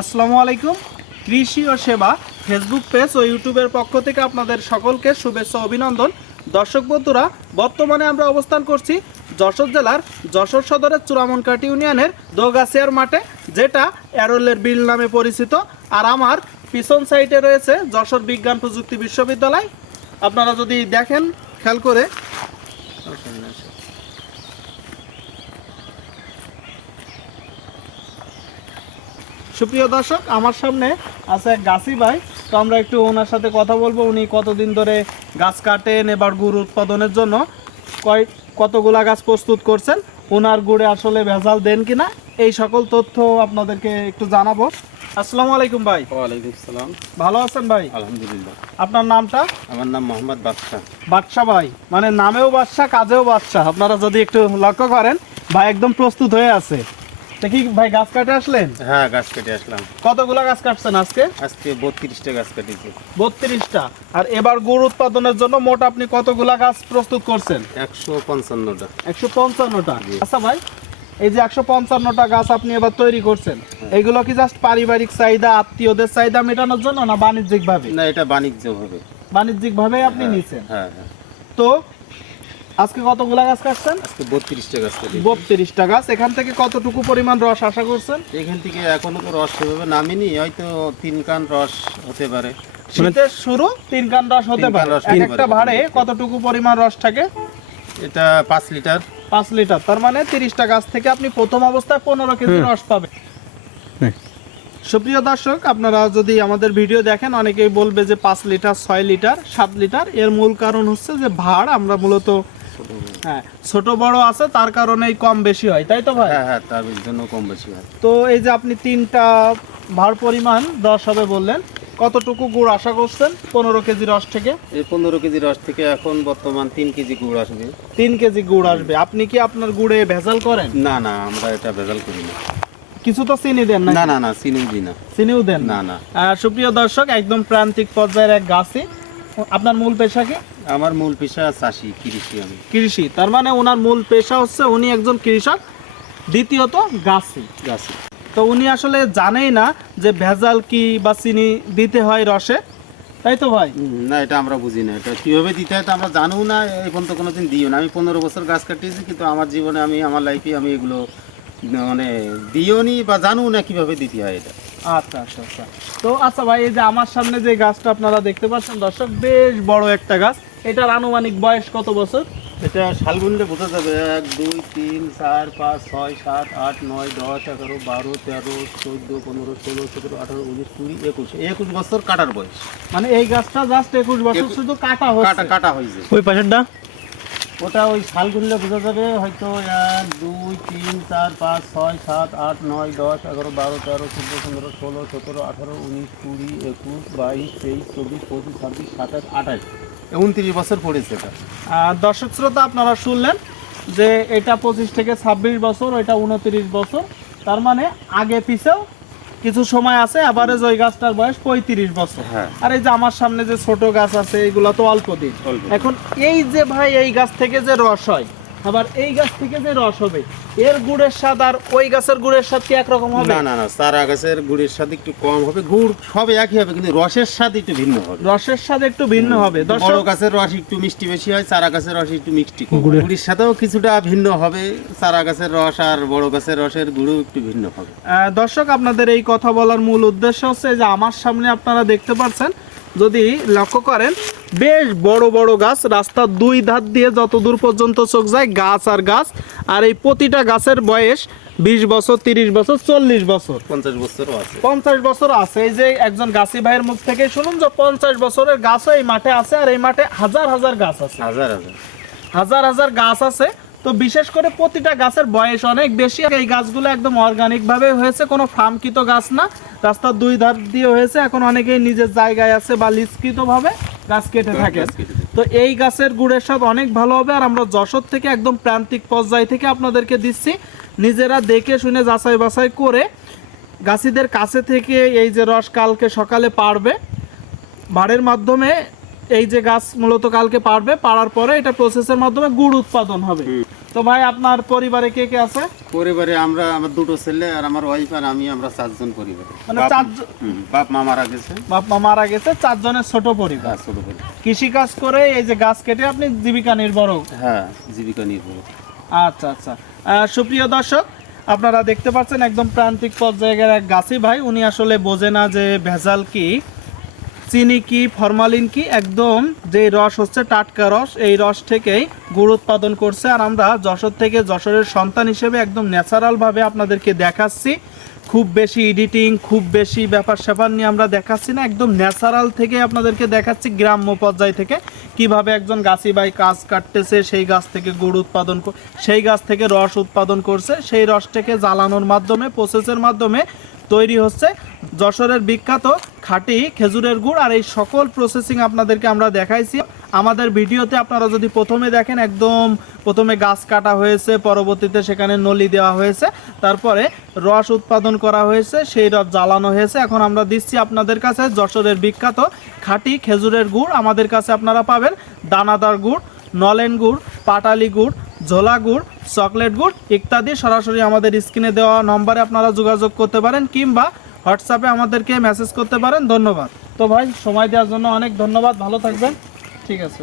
আসসালামু আলাইকুম। কৃষি ও সেবা ফেসবুক পেজ ও ইউটিউবের পক্ষ থেকে আপনাদের সকলকে শুভেচ্ছা অভিনন্দন। দর্শক বন্ধুরা, বর্তমানে আমরা অবস্থান করছি যশোর জেলার যশোর সদরের চূড়ামনকাটি ইউনিয়নের দোগাছিয়ার মাঠে, যেটা অ্যারোলের বিল নামে পরিচিত। আর আমার পিছন সাইটে রয়েছে যশোর বিজ্ঞান প্রযুক্তি বিশ্ববিদ্যালয়। আপনারা যদি দেখেন, খেয়াল করে সুপ্রিয় দর্শক আমার সামনে আছে গাছি ভাই। তো আমরা একটু ওনার সাথে কথা বলব। উনি কতদিন ধরে গাছ কাটেন এবার গুড় উৎপাদনের জন্য কয় কতগুলা গাছ প্রস্তুত করছেন? ওনার গুড়ে আসলে ভেজাল দেন কিনা? এই সকল তথ্য আপনাদেরকে একটু জানাব। আসসালামু আলাইকুম ভাই। ওয়ালাইকুম সালাম ভালো আছেন ভাই? আলহামদুলিল্লাহ। আপনার নামটা? আমার নাম মোহাম্মদ বাদশাহ। বাদশাহ ভাই। মানে নামেও বাদশাহ কাজেও বাদশাহ। আপনারা যদি একটু লক্ষ্য করেন ভাই একদম প্রস্তুত হয়ে আছে। তা কি ভাই গাছ কাটে আসলেন? হ্যাঁ গাছ কেটে আসলাম। কতগুলা গাছ কাটছেন আজকে? আজকে বত্রিশটা গাছ কেটেছি বত্রিশটা। আর এবার গুড় উৎপাদনের জন্য মোট আপনি কতগুলা গাছ প্রস্তুত করছেন? একশো পঞ্চান্নটা। একশো পঞ্চান্নটা? আচ্ছা ভাই এই যে একশো পঞ্চান্নটা গাছ আপনি এবার তৈরি করছেন এগুলো কি জাস্ট পারিবারিক চাহিদা আত্মীয়দের চাহিদা মেটানোর জন্য না বাণিজ্যিক ভাবে না এটা বাণিজ্য হবে বাণিজ্যিক ভাবে আপনি নিছেন। হ্যাঁ হ্যাঁ। তো আজকে কতগুলা গাছ কাটছেন? আজকে বত্রিশটা গাছ বত্রিশটা গাছ। এখান থেকে কতটুকু পরিমাণ রস আশা করছেন? এখান থেকে এখনও তো রস সেভাবে নামিনি হয়তো তিন কান রস হতে পারে। শীতের শুরু তিন কান রস হতে পারে। একটা ভাড়ে কতটুকু পরিমাণ রস থাকে? এটা পাঁচ লিটার। পাঁচ লিটার। তার মানে তিরিশটা গাছ থেকে আপনি প্রথম অবস্থায় পনেরো কেজি রস পাবেন। সুপ্রিয় দর্শক আপনারা যদি আমাদের ভিডিও দেখেন অনেকেই বলবে যে পাঁচ লিটার ছয় লিটার সাত লিটার। এর মূল কারণ হচ্ছে যে ভাড় আমরা মূলত হ্যাঁ ছোট বড় আছে তার কারণেই কম বেশি হয় তাই তো ভাই? হ্যাঁ হ্যাঁ তার জন্য কম বেশি হয়। তো এই যে আপনি তিনটা ভার পরিমাণ দশ হবে বললেন কতটুকু গুড় আশা করছেন? পনেরো কেজি রস থেকে? এই পনেরো কেজি রস থেকে এখন বর্তমান তিন কেজি গুড় আসবে। তিন কেজি গুড় আসবে। আপনি কি আপনার গুড়ে ভেজাল করেন? না না আমরা এটা ভেজাল করি না। কিছু তো চিনি দেন না না না না চিনি দিই না। চিনিও দেন? না না। সুপ্রিয় দর্শক একদম প্রান্তিক পর্যায়ের এক গাছে। আপনার মূল পেশা কি? আমার মূল পেশা চাষি কৃষি আমি। কৃষি। তার মানে ওনার মূল পেশা হচ্ছে উনি একজন কৃষক দ্বিতীয়ত গাছি। গাছি। তো উনি আসলে জানেই না যে ভেজাল কি বা চিনি দিতে হয় রসে। তাই তো ভাই? না এটা আমরা বুঝি না। এটা কীভাবে দিতে হয় তা আমরা জানিও না এই পর্যন্ত কোনোদিন দিও না। আমি পনেরো বছর গাছ কাটিয়েছি কিন্তু আমার জীবনে আমি আমার লাইফে আমি এগুলো মানে দিও নি বা জানিও না কীভাবে দিতে হয় এটা। আচ্ছা আচ্ছা আচ্ছা। তো আচ্ছা ভাই এই যে আমার সামনে যে গাছটা আপনারা দেখতে পাচ্ছেন দর্শক বেশ বড় একটা গাছ। এটার আনুমানিক বয়স কত বছর? এটা শালগুনলে বোঝা যাবে এক দুই তিন চার পাঁচ ছয় সাত আট নয় দশ এগারো বারো তেরো চোদ্দ পনেরো ষোলো সতেরো আঠারো উনিশ কুড়ি একুশ। একুশ বছর কাটার বয়স। মানে এই গাছটা জাস্ট একুশ বছর শুধু কাটা কাটা হচ্ছে কাটা হয়েছে। ওই পাশেরটা? ওটা ওই শালগুনলে বোঝা যাবে হয়তো এক দুই তিন চার পাঁচ ছয় সাত আট নয় দশ এগারো বারো তেরো চোদ্দ পনেরো ষোলো সতেরো আঠারো উনিশ কুড়ি একুশ বাইশ তেইশ চব্বিশ পঁচিশ ছাব্বিশ সাতাশ আঠাশ। উনত্রিশ বছর পড়েছে এটা। আর দর্শক শ্রোতা আপনারা শুনলেন যে এটা পঁচিশ থেকে ছাব্বিশ বছর ওইটা উনত্রিশ বছর। তার মানে আগে পিছেও কিছু সময় আছে আবার ওই গাছটার বয়স পঁয়ত্রিশ বছর। হ্যাঁ। আর এই যে আমার সামনে যে ছোট গাছ আছে এগুলো তো অল্প দিন। এখন এই যে ভাই এই গাছ থেকে যে রস হয় আবার এই গাছ থেকে যে রস হবে এর গুড়ের স্বাদ আর ওই গাছের গুড়ের স্বাদ কি একরকম হবে? না না না চারা গাছের গুড়ের স্বাদ একটু কম হবে। গুড় সব একই হবে কিন্তু রসের স্বাদ একটু ভিন্ন হবে। রসের স্বাদ একটু ভিন্ন হবে। বড় গাছের রস একটু মিষ্টি বেশি হয় চারা গাছের রস একটু মিষ্টি কম গুড়ির সাথেও কিছুটা ভিন্ন হবে চারা গাছের রস আর বড় গাছের রসের গুঁড়ো একটু ভিন্ন হবে। আহ, দর্শক আপনাদের এই কথা বলার মূল উদ্দেশ্য হচ্ছে যে আমার সামনে আপনারা দেখতে পাচ্ছেন যদি লক্ষ্য করেন বেশ বড় বড় গাছ রাস্তার দুই ধার দিয়ে যত দূর পর্যন্ত চোখ যায় গাছ আর গাছ। আর এই প্রতিটা গাছের বয়স বিশ বছর তিরিশ বছর চল্লিশ বছর। পঞ্চাশ বছর আছে। পঞ্চাশ বছর আছে। এই যে একজন গাছি ভাইয়ের মুখ থেকে শুনুন যে পঞ্চাশ বছরের গাছও এই মাঠে আছে আর এই মাঠে হাজার হাজার গাছ আছে। হাজার হাজার। হাজার হাজার গাছ আছে। তো বিশেষ করে প্রতিটা গাছের বয়স অনেক বেশি এই গাছগুলো একদম অর্গানিক ভাবে হয়েছে কোনো ফার্মকৃত গাছ না। রাস্তার দুই ধার দিয়ে হয়েছে এখন অনেকেই নিজের জায়গায় আছে বা লিস্কৃত ভাবে গাছ কেটে থাকে। তো এই গাছের গুড়ের স্বাদ অনেক ভালো হবে আর আমরা যশোর থেকে একদম প্রান্তিক পর্যায় থেকে আপনাদেরকে দিচ্ছি। নিজেরা দেখে শুনে যাচাই বাছাই করে গাছিদের কাছে থেকে এই যে রস কালকে সকালে পারবে। বাড়ির মাধ্যমে এই যে গাছ মূলত কালকে পারবে পারার পরে এটা প্রসেসের মাধ্যমে গুড় উৎপাদন হবে। তো ভাই আপনার পরিবারে কে কে আছে? পরিবারে আমরা আমার দুটো ছেলে আর আমার ওয়াইফ আর আমি আমরা চারজন পরিবারে। মানে চারজন- বাপ মা মারা গেছে। বাপ মা মারা গেছে চারজনের ছোট পরিবার। ছোট পরিবার। কৃষি কাজ করে এই যে গাছ কেটে আপনি জীবিকা নির্ভর হ্যাঁ জীবিকা নির্ভর আচ্ছা আচ্ছা। সুপ্রিয় দর্শক আপনারা দেখতে পাচ্ছেন একদম প্রান্তিক পর্যায়ের এক গাছি ভাই। উনি আসলে বোঝে না যে ভেজাল কি। চিনি কি, ফরমালিন কি, একদম যে রস হচ্ছে টাটকা রস, এই রস থেকেই গুড় উৎপাদন করছে। আর আমরা যশোর থেকে যশোরের সন্তান হিসেবে একদম ন্যাচারালভাবে আপনাদেরকে দেখাচ্ছি। খুব বেশি এডিটিং খুব বেশি ব্যাপার স্যাপার নিয়ে আমরা দেখাচ্ছি না, একদম ন্যাচারাল থেকে আপনাদেরকে দেখাচ্ছি গ্রাম্য পর্যায় থেকে। কীভাবে একজন গাছি ভাই কাজ কাটতেছে, সেই গাছ থেকে গুড় উৎপাদন সেই গাছ থেকে রস উৎপাদন করছে, সেই রসটাকে জ্বালানোর মাধ্যমে প্রসেসের মাধ্যমে তৈরি হচ্ছে যশোরের বিখ্যাত খাঁটি খেজুরের গুড় আর এই সকল প্রসেসিং আপনাদেরকে আমরা দেখাইছি। আমাদের ভিডিওতে আপনারা যদি প্রথমে দেখেন, একদম প্রথমে গাছ কাটা হয়েছে, পরবর্তীতে সেখানে নলি দেওয়া হয়েছে, তারপরে রস উৎপাদন করা হয়েছে, সেই রস জ্বালানো হয়েছে। এখন আমরা দিচ্ছি আপনাদের কাছে যশোরের বিখ্যাত খাঁটি খেজুরের গুড়। আমাদের কাছে আপনারা পাবেন দানাদার গুড়, নলেন গুড়, পাটালি গুড়, ঝোলা গুড়, চকলেট গুড় ইত্যাদি। সরাসরি আমাদের স্ক্রিনে দেওয়া নম্বরে আপনারা যোগাযোগ করতে পারেন কিংবা হোয়াটসঅ্যাপে আমাদেরকে মেসেজ করতে পারেন, ধন্যবাদ। তো ভাই, সময় দেওয়ার জন্য অনেক ধন্যবাদ, ভালো থাকবেন। ঠিক আছে